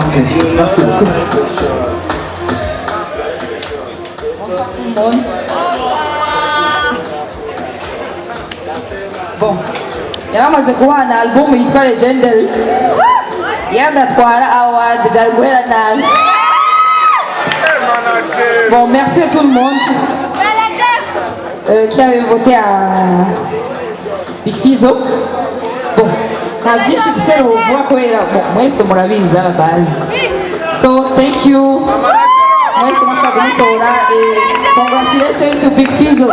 parfait. Merci beaucoup. Bonsoir tout le monde. Bon, yaramaze guhana album yitwa Legendary. Yadatwara award byari guhera nabi. Bon, merci à tout le monde qui avait voté à Big Fizzo. Bon, nta byinshi mfise ruvuga kubera mwese murabizi à la base. So thank you. Mwese mwashaka kumutora et congratulations to Big Fizzo.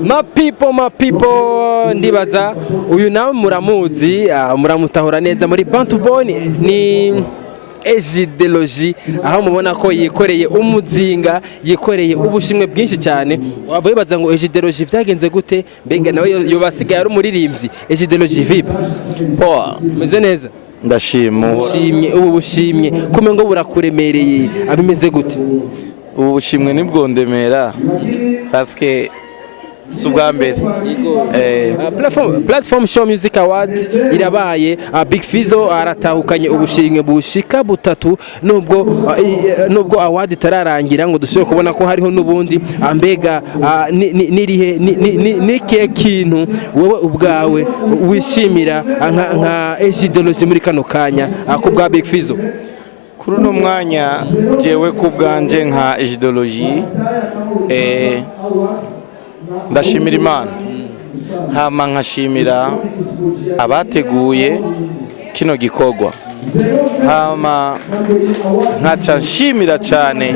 My people, ndibaza uyu nawe muramuzi muramutahura neza muri Bantuboni ni Ejudologi aho mubona ko yikoreye umuzinga yikoreye ubushimwe bwinshi cyane wabibaza ngo Ejudologi byagenze gute mbega nawe yobasigaye ari umuririmbyi Ejudologi vipi poa meze neza ndashima ubu bushimye kume ngo burakuremereye abimeze gute ubu bushimwe nibwo ndemera paske subwa mbere platform show music award irabaye Big Fizzo aratahukanye ubushimwe bushika butatu nubwo award itararangira ngo dushobore kubona ko hariho nubundi mbega nirihe nike kintu wowe ubwawe wishimira nka Ejudologi muri kano kanya ku bwa Big Fizzo kuri uno mwanya jewe ku bwanje nka Ejudologi ndashimira Imana hama nkashimira abateguye kino gikorwa hama nkaca nshimira cyane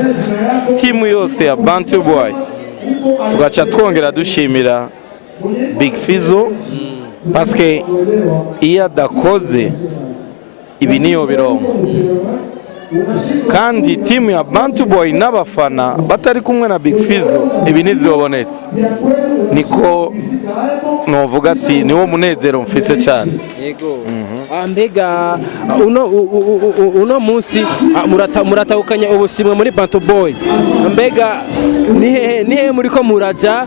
timu yose ya Bantu Boy tugaca twongera dushimira Big Fizzo paske iyo adakoze ibi niyo birongo kandi timu ya Bantu Boy n'abafana batari kumwe na Big Fizzo ibi nizobonetse niko novuga ati niwo munezero mfise cyane yego mbega uno munsi muratahukanye ubushimwe muri Bantu Boy mbega nihe muri ko muraja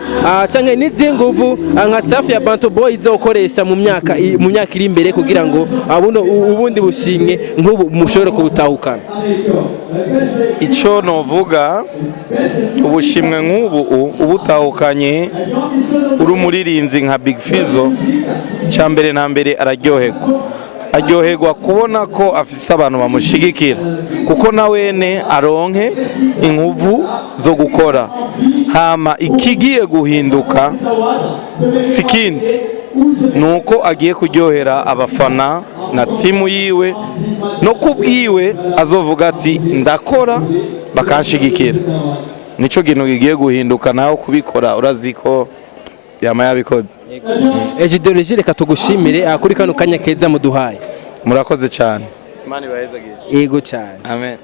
canke nizinguvu nka staff ya Bantu Boy izokoresha mu myaka iri imbere kugira ngo ubundi bushimwe nk'ubu mushobore kubutahukana icyo novuga ubushimwe nk'ubu ubutahukanye uri umuririmbyi nka Big Fizzo cya mbere na mbere aryoherwa kubona ko afise abantu bamushigikira kuko nawene aronke inguvu zo gukora hama ikigiye guhinduka sikindi nuko agiye kuryohera abafana na timu yiwe no kubwiwe azovuga ati ndakora bakanshigikira nico kintu gigiye guhinduka naho kubikora uraziko yama yabikoze Ejudologi reka tugushimire kuri kano kanya keza muduhaye murakoze cyane Imana ibahezagire yego cyane amen